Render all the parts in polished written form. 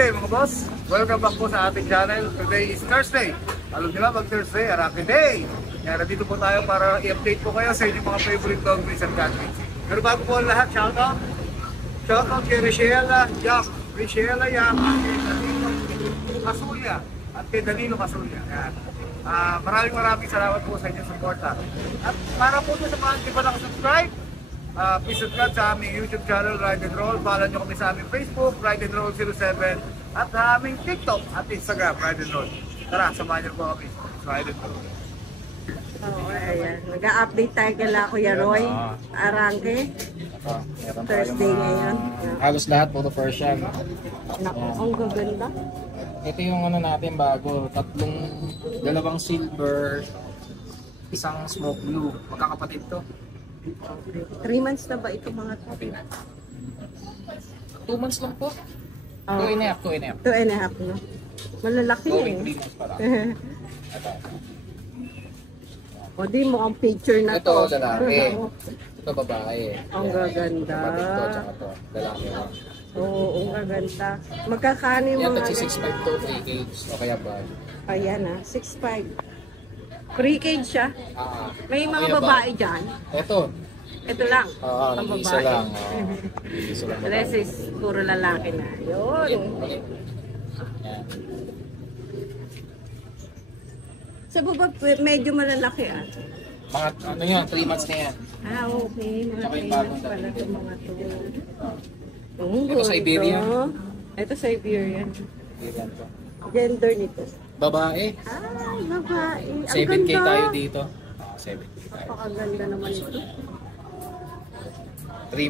day mga boss! Welcome back po sa ating channel. Today is Thursday. Alam nyo ba, pag Thursday, happy day! Kaya nandito po tayo para i-update po kayo sa inyong mga favorite dog breeds and cat breeds. Pero bago po ang lahat, shoutout! Shoutout kay Richella Yam, kay Danilo Kasulya, at kay Danilo Kasulya. Maraming salamat po sa inyong suporta. At para po sa mga hindi pa nakasubscribe, please subscribe sa aming YouTube channel, Ride and Roll. Follow nyo kami sa aming Facebook, Ride and Roll 07, at sa aming TikTok at Instagram, Ride and Roll. Tara, samahan nyo po kami. Ride and Roll. Ayan. Nag-update tayo kay Kuya Roy. Arangke. Thursday ngayon. Halos lahat puro Persian. Naku, ang gaganda. Ito yung ano natin bago. Dalawang silver, isang smoke blue. Magkakapatid to. 3 months na ba ito mga to? 2 months lang po. 2 and a half. 2 and a half, no? Malalaki Going eh. 3 months pa lang. O di mo ang picture na Ito, to. lalaki. Ito, babae. Ang gaganda. Kapatid to, tsaka to. Lalaki. Oo, ang gaganda. Magkakano yung Yan, mga... nagsi-6'5 to, 3 cage. O kaya ba? Ayan ah, 6'5". Pre-cage siya. May mga kaya ba? babae dyan. Ito. Ito lang. Oo, ang isa babae. lang. Isa lang. The rest is puro lalaki na. Yun. Yan. Sa baba, medyo malalaki ah. Mga ano yan, 3 months na yan. Ah, okay. Mga Tsaka yung famous bagong pala damit. itong mga to. Ito Siberian. Ito Siberian. Yan to. Gender nito. Babae. Ah, babae. Ang 7K ganda. tayo dito. 7K tayo. Napakaganda naman ito. 3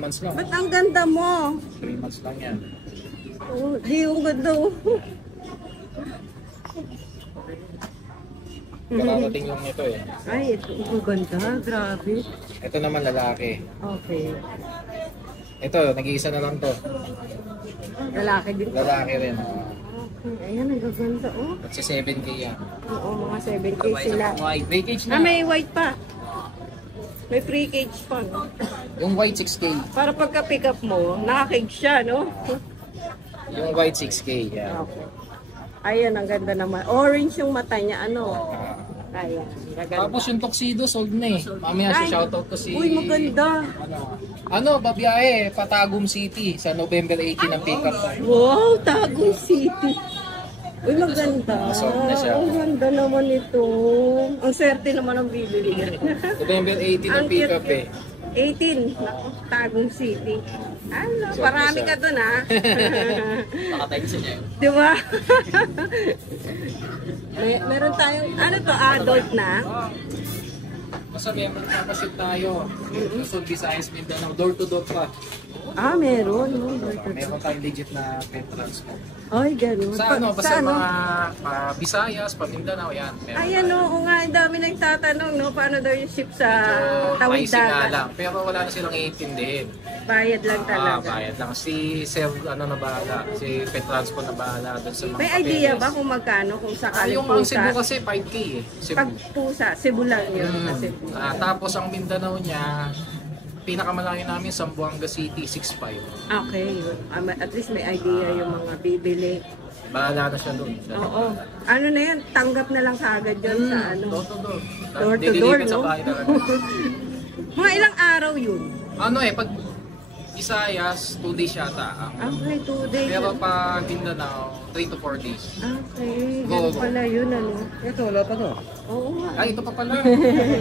months lang. Ba't ang ganda mo? 3 months lang yan. Oh, di yung ganda oh. Kararating lang nito eh. Ay, ito ang ganda. Grabe. Ito naman lalaki. Okay. Ito, nag-iisa na lang to. Lalaki din. Lalaki rin. Okay. Ayan, ang gaganda oh. At si 7K yan. Oo, mga 7K sila. White. May cage na. Ah, may white pa. May pre-cage pa, no? Yung white 6K. Para pagka-pick up mo, naka-cage siya, no? Yung white 6K. Yan. Okay. Ayan, ang ganda naman. Orange yung mata niya, ano? Ayan, gaganda. Tapos yung tuxedo sold na eh. Mamaya Ay, siya shoutout ko si... Uy, maganda. Ano, babiyahe, Patagum City sa November 18 ang pick up. Wow, Tagum City. Uy, maganda. Sold na siya. Ang ganda naman ito. Ang swerte naman ang bibili. November 18 ang pick up eh. 18. Naku, Tagum City. Ano, parami ka dun ha. Nakatay sa niya yun. Di ba? Meron tayong, ano to, adult na? Basta membership tayo. Luzon, Visayas, Mindanao. Door to door pa. Ah, meron. No? Meron tayong legit na pet transport. Ay, ganun. Sa ano, basta Sa ano? mga Visayas, pa Mindanao, yan. Meron Ayan, tayo. oo nga, ang dami nagtatanong, no? Paano daw yung ship sa tawid Pricing nga dagat? lang. Pero wala na silang iintindihin. Bayad lang talaga. Bayad lang. Si Sir, ano na bahala. Si pet transport na bahala doon sa mga May idea papeles. ba kung magkano kung sakaling Yung ang pusa? Cebu kasi 5K eh. Cebu. Pag pusa, Cebu lang yun. Sa Cebu. Tapos ang Mindanao niya, pinakamalayo namin Zamboanga City, 6.5. Okay, yun. At least may idea yung mga bibili. Bahala na siya doon. Oo. Ano na yan, tanggap na lang kaagad yun sa ano. Door to door. Door to door, Dideliver no? sa bahay talaga. Mga ilang araw yun? Ano eh, pag Visayas, 2 days yata. Okay, 2 days. Pero pag Mindanao, 3 to 4 days. Okay, Go, ganun go. pala yun, ano? Ito, wala pa to. Oo nga. Ay, ito pa pala.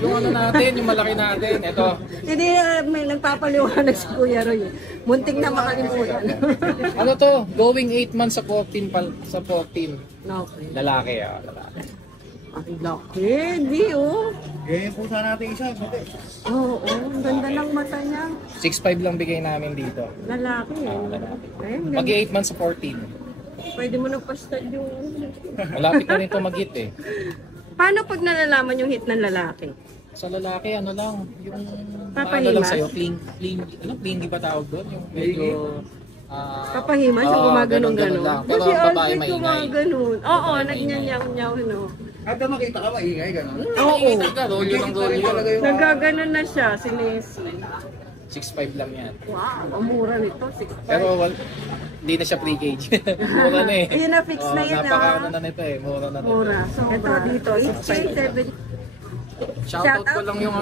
Yung ano natin, yung malaki natin. Ito. Hindi, may nagpapaliwanag si Kuya Roy. Munting na makalimutan. Ano to? Going 8 months sa 14. Sa 14. Okay. Lalaki ah. Lalaki. Ang laki, di oh. Eh, pusa natin isa. Oo, ang ganda ng mata niya. 6.5 lang bigay namin dito. Lalaki eh. Lalaki. Ayun, Mag ganda. 8 months sa 14. Pwede mo nang pastad yung... Malapit na rin ito mag-hit eh. Paano pag nalalaman yung hit ng lalaki? Sa lalaki, ano lang, yung Papahimas? ano lang sa'yo, clingy ba tawag doon? Yung medyo... Papahimas yung gumaganon-ganon. lang. Pero Kasi babae Albert maingay. gumaganon. Oo, Babae nagnyanyaw-nyaw, no? Kada makita ka, maingay, gano'n. Oo. Rolyo ng rolyo. Nagaganon na siya, si Nessie. 6'5 lang yan. Wow, ang mura nito, 6'5". Pero hindi na siya pre-cage. Mura na eh. Yun na, fix na yun, Napaka ah. ano na nito eh. Mura na nito. Mura. Ito dito, 8K, 7. Shoutout ko lang yung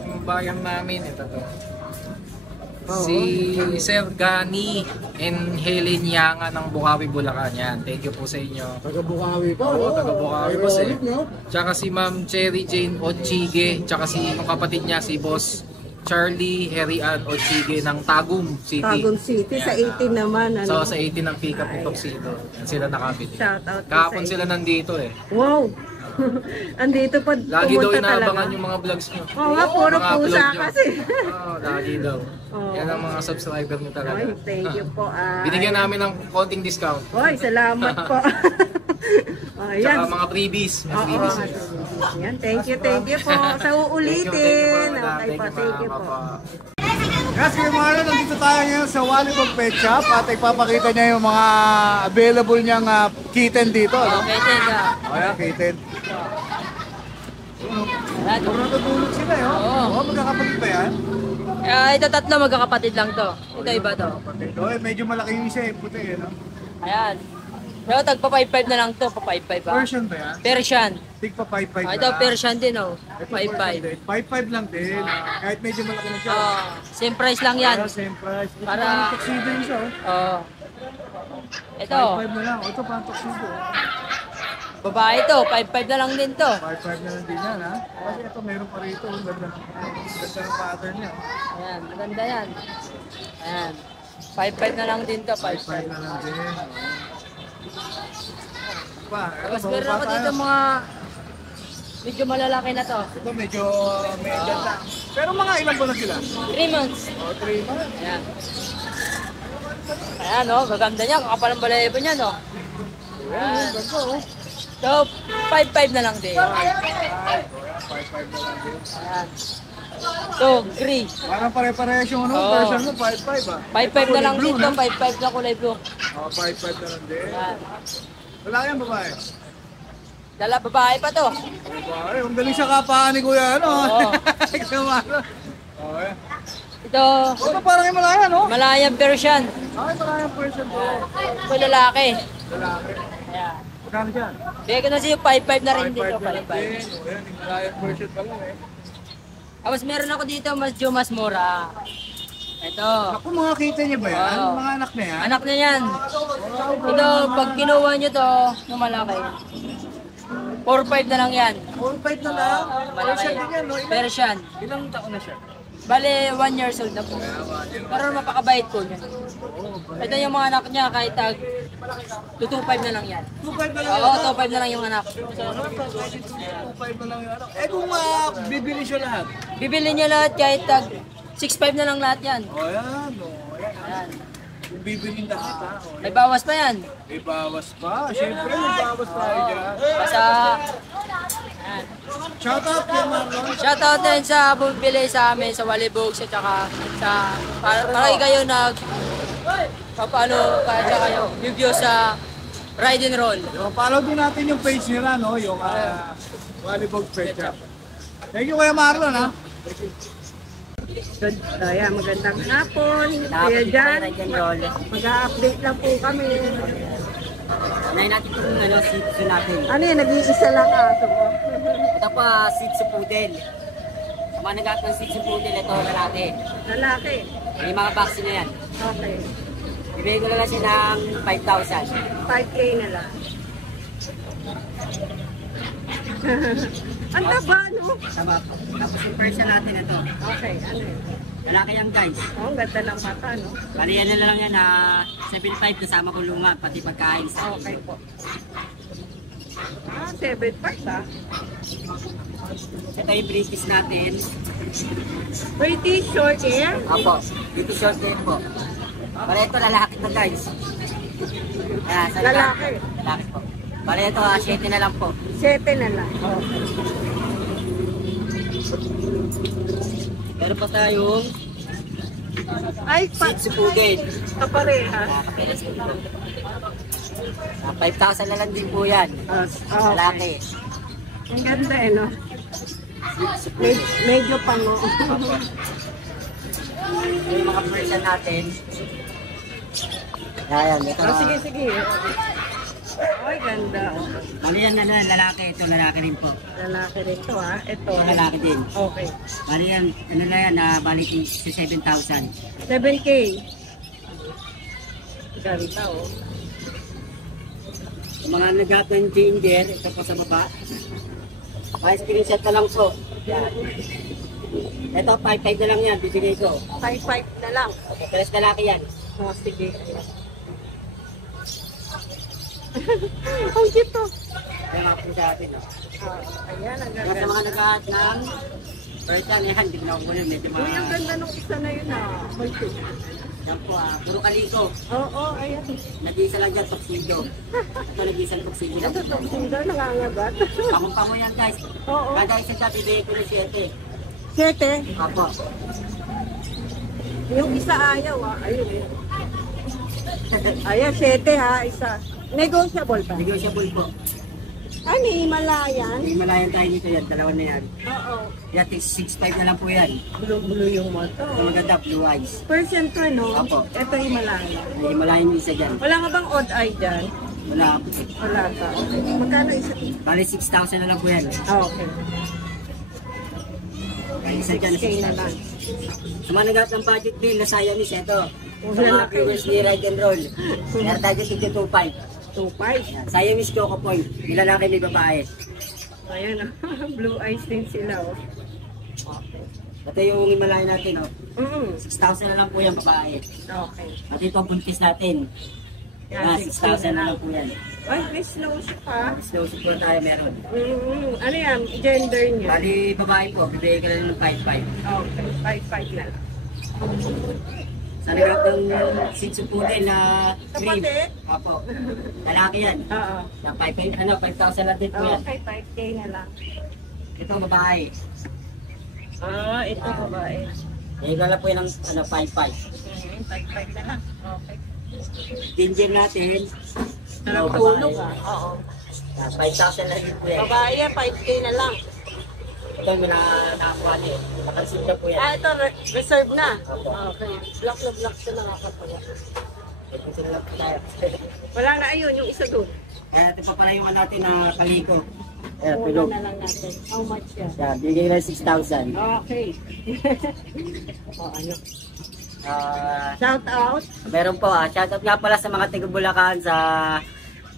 yung bayan namin. Ito to. Si Sir Gani and Helen Yanga ng Bukawi, Bulacan. Yan. Thank you po sa inyo. Taga-Bukawi pa. Oo, taga-Bukawi po eh. no? Tsaka si Ma'am Cherry Jane Ochige. Tsaka yung kapatid niya, si Boss Charlie Herian Ochige ng Tagum City. Tagum City, sa 18 naman. Ano? So sa 18 ng pick up itong sito. Yan sila nakabili. Shoutout po Kahapon sa sila nandito eh. Wow! Andito pa, Lagi daw pumunta inaabangan talaga. yung mga vlogs nyo. Oo nga, puro Mga upload pusa nyo. kasi. Oo, lagi daw. Oo. Yan ang mga subscriber nyo talaga. Ay, thank you po. Binigyan namin ng konting discount. Oy, salamat po. Tsaka Ayan. mga freebies. May Oo, freebies. Yan, thank you po. Sa uulitin. Okay po, thank you po. Guys, kayo mga ano, nandito tayo ngayon sa Wallibog Pet Shop at ipapakita niya yung mga available niyang kitten dito. No? Kitten ka. Ayan, kitten. Puro natutulog sila eh. Oo, magkakapatid ba yan? Ito tatlo magkakapatid lang to. Ito iba to. Kapatid. Oh, medyo malaki yung isa eh, puti eh. No? Ayan. Pero tagpa 5-5 na lang to, pa 5-5 ha. Persian ba yan? Persian. Tig pa 5'5 na Ito lang. Persian din oh. Ito Persian 5-5. din. 5'5 lang din. Kahit medyo malaki na siya. Same price lang yan. Para same price. Ito Para- parang tuxedo yung isa oh. Oh. Ito, 5'5 na lang. Oh, ito parang tuxedo. babae to, 5-5 na lang din to. 5'5 na lang din yan ha. Kasi ito meron pa rito. Ang ganda ng pattern niya. Ayan, maganda yan. Ayan. 5-5 na lang din to, 5'5 5-5. na lang din. Pa, Tapos meron ako dito mga medyo malalaki na to. Ito medyo may edad na. Pero mga ilan ba na sila? 3 months. O, 3 months. Ayan. Ayan oh, gaganda niya. Kakapal ang balayibo niya no. Ayan. So, 5-5 na lang din. 5'5 na lang din. Ayan. So, gray. Parang pare-parehas yung ano, Oo. version mo, 5'5 ah. 5-5 na lang Blue, dito, no? 5-5 na kulay blue. O, 5'5 na lang din. Ayan. Wala yan babae. Dala babae pa to. Babae, ang galing sa kapaan ni Kuya, ano? Oo. Kamano. Okay. Ito, Ito parang Himalaya, no? Malayan Persian. Ay, Himalaya version to. Ito lalaki. Lalaki. Ayan. Magkano dyan? Bigyan ko na siya 5-5 na rin dito. 5'5 na lang 5-5. din. O, yan, Himalaya version pa lang eh. Tapos meron ako dito mas mura. Ito. Ako, mga kita niya ba yan? Oo. Mga anak na yan? Anak na yan. Ito, pag kinuha nyo to, yung malaki. 4-5 na lang yan. 4'5 na lang? Malaki. Version din yan, no? Persian. Ilang taon na siya? Bale, 1 years old na po. Pero mapakabait ko niya. Ito yung mga anak niya, kahit tag 2-5 na lang yan. 2'5 na lang Oo, 2-5 na lang yung anak. 2'5 na lang yung anak. Eh kung bibili siya lahat? Bibili niya lahat kahit tag 6-5 na lang lahat yan. O yan, o yan. Ayan. Kung bibili lahat ha. O, May bawas pa yan. may bawas pa. Siyempre, may bawas tayo dyan. Basta, ayan. Shout out kay Marlon. Shoutout din sa bumibili sa amin sa Wallibog at saka sa para kayo nag paano kaya kayo review sa Ride and Roll. So, follow din natin yung page nila, no? Yung Wallibog Pet Shop. Thank you, Kuya Marlon, ha? Good. So, ayan, magandang hapon. Kuya Jan, mag-update lang po kami. Unahin natin itong Shih Tzu natin. Ano yun, nag-iisa lang aso mo. Ito pa, Shih Tzu Poodle. Sa mga nagkakaroon ng Shih Tzu Poodle, ito lalaki. Lalaki. May mga vaccine na yan. Okay. Bibigay ko na lang siya ng 5,000. 5K na lang. Ang taba, no? Tama po. Tapos yung Persian natin ito. Okay, ano yun? Lalaki yan guys. Oh, ang ganda ng mata, no? Bali yan na lang yan na 7,500 kasama kulungan, pati pagkain. Okay po. 7.5 ah. Ito yung British natin. British short hair. Opo, British short hair po. Bali ito lalaki to guys. Ayan, sa Lalaki. Lalaki po. Bali ito 7 na lang po. 7 na lang. Meron pa tayong Ay, Shih Tzu Poodle. kapareha. 5,000 na lang din po yan. Okay. Lalaki. Ang ganda eh, no? Medyo pango. Yung mga version natin. Ayan, ito. Oh, sige, sige. Ay, ganda. Bali yan na lalaki. Ito lalaki rin po. Lalaki rin to ha. Ito. Ito lalaki din. Okay. Bali yan, ano na yan, bali 7,000. 7K. Ganda oh. Yung mga nag-up ng ginger, ito pa sa baba. May screenshot na lang po. Yan. Ito, 5,500 na lang yan, bibigay ko. 5-5 na lang. Pares lalaki yan. Oh, sige. Ang cute to. Kaya nga po sa atin, no? Ayan, ang Kaya sa ganda. mga nag-up ng version, yan, hindi na ako muna, medyo Uy, ang ganda nung isa na yun Multi. Yan po, puro kaliko. Oo, ayan. Nag-iisa lang dyan, tuxedo. Ito, nag-iisa ng tuxedo lang. Ito to, sundar, nangangagat. Pamumpa mo yan, guys. Oo. Kada isa sa bibigay ko ng 7. 7. Apo. Yung isa ayaw ayun. Ayan, 7 ha, isa. Negotiable pa. Negotiable po. Ano, Himalayan? May malayan tayo dito yan, dalawa na yan. Oo. Yan, 6'5" na lang po yan. Blue yung moto. Ito maganda, blue eyes. Percent to, no? Apo. Ito Himalayan. May malayan isa dyan. Wala nga bang odd eye dyan? Wala po. Wala pa. Okay. Magkano isa? Bali 6,000 na lang po yan. Okay. Kaya isa dyan. 6K na lang. Sa mga nag ng budget bill na Siamese, ito. Sa Wala mga viewers ni Ride and Roll. Meron tayo dito 2.5. 2.5. Siamese Coco Point. May lalaki, may babae. Ayan, blue eyes din sila, oh. Ito yung Himalayan natin, oh. 6,000 na lang po yan, babae. Okay. At ito ang buntis natin. Yan, 6,000 na lang po yan. Ay, may snow siya pa. Exclusive po tayo meron. Ano yan? Gender niya? Bali, babae po, bibigay ka na ng 5.5. Okay, 5.5 na lang. Sa lahat ng Shih Tzu Poodle na cream. Kapatid? Apo. Lalaki yan. Oo. Na 5,000 lang din po yan. Okay, 5K na lang. Ito babae. Ito babae. Bigay lang po yan ng 5.5. 5.5 na lang. Okay. Ginger natin. Sarap babae. tulog Oo. 5,000 lang din po yan. Babae yan, 5K na lang. Ito may nakakuha niya. Nakakansin na po yan. Ito reserve na. Okay. Block na block siya nakakapala. Nakakansin na lang po tayo. Wala na ayun, yung isa doon. Kaya ito pa pala yung natin na kaliko. Ayan, Wala tulog. na lang natin. How much yan? Yan, bigay lang 6,000. Okay. Ano? Shout Shout out. Meron po, shoutout nga pala sa mga taga Bulacan, sa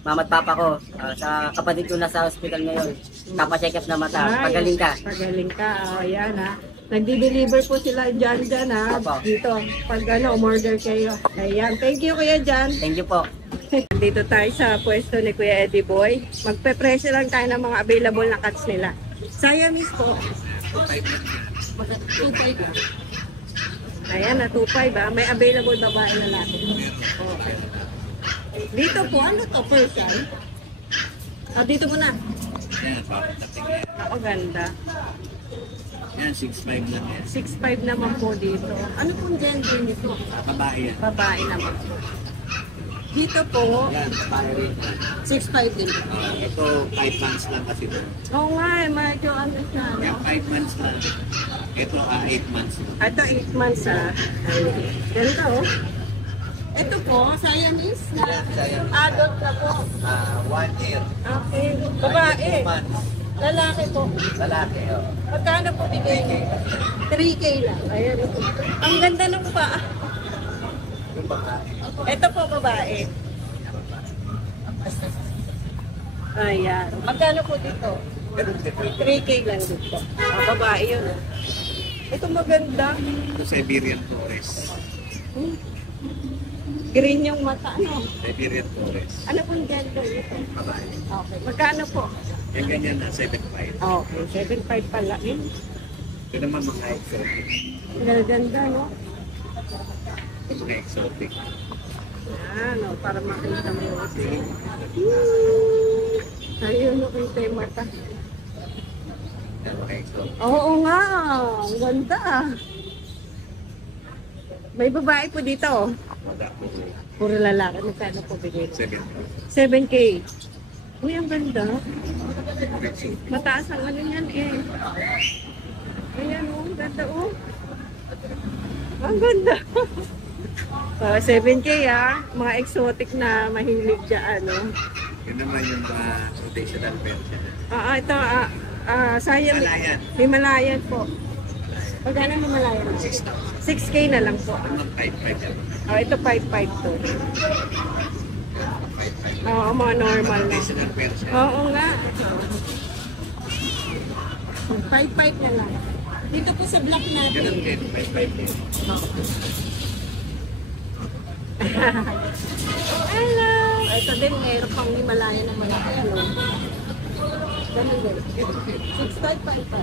mama at papa ko, sa kapatid ko na sa hospital ngayon. Papacheck up na mata. Pagaling ka. Pagaling ka. Ayan ha. Nagdi-deliver po sila dyan ha. Opo. Dito. Pag umorder kayo. Ayan. Thank you Kuya Jan. Thank you po. Dito tayo sa pwesto ni Kuya Eddie Boy. Magpe-presyo lang tayo ng mga available na cats nila. Siamese po. 2.5. Ayan na, 2.5 ha. May available babae na natin. Okay. Dito po, ano to? Persian? Dito po na. Ako ganda. Yan, 6'5 lang yan. 6'5 naman po dito. Ano pong gender nito? Babae yan. Babae naman po. Dito po, Yan, babae rin. 6'5 din. Ito, 5 months lang kasi ito. Oo nga, medyo ano siya. No? Yan, 5 months lang. Ito, 8 months. Ito 8 months Ayun. Ganda oh. Ito po, Siamese na adult na po. 1 year. Okay. Babae. 2 months. Lalaki po. Lalaki, oh. Magkano po bigay niyo? 3K lang. Ayan. Ang ganda ng paa. Yung babae. Ito po babae. Ayan. Magkano po dito? Ganun din. 3K lang dito. Babae yun. Ito maganda. Ito, Siberian Forest. Green yung mata. Ano? Siberian Forest. Ano pong gender nito? Babae. Okay. Magkano po? Yan, ganyan na, 7'5. Okay. 7.5 pala. Yun. Ito naman mga exotic. Ganda, no? Mga exotic. Ano, para makita mo. Ayun, nakita yung mata. Yan, mga exotic. Oo nga, ang ganda. May babae po dito. Wala po. Puro lalaki. Magkano po bigay? 7'5. 7K. Uy, ang ganda. Mataas ang ano yan eh. Ayan oh, ang ganda oh. Ang ganda. 7K mga exotic na mahilig dyan, ano. Yun naman yung mga rotational Persian. Ito, sayang. Himalayan. Himalayan po. Magkano Himalayan? 6K na lang po. Mga 5-5 yan. Ito 5.5 to. Oo, mga normal na. Rotational Persian. Oo nga. 5.5 na lang. Dito po sa black natin. Ganun din, 5-5 din. Hello! Ito din, meron pang Himalaya na malaki. Ano? Ganun din. 6.5 pa ito.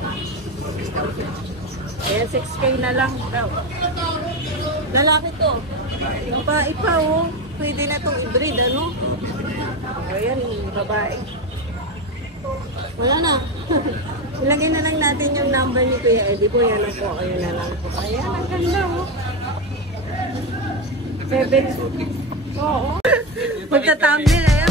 Ayan, 6K na lang daw. Lalaki to. Ipa, oh. Pwede na itong i-breed, ano? Ayan, babae. Wala na. Ilagay na lang natin yung number ni Kuya Eddie po. Yan lang po. Ayun na lang po. Ayan, ang ganda, oh. 7. Oo. Magta-thumbnail, ayan.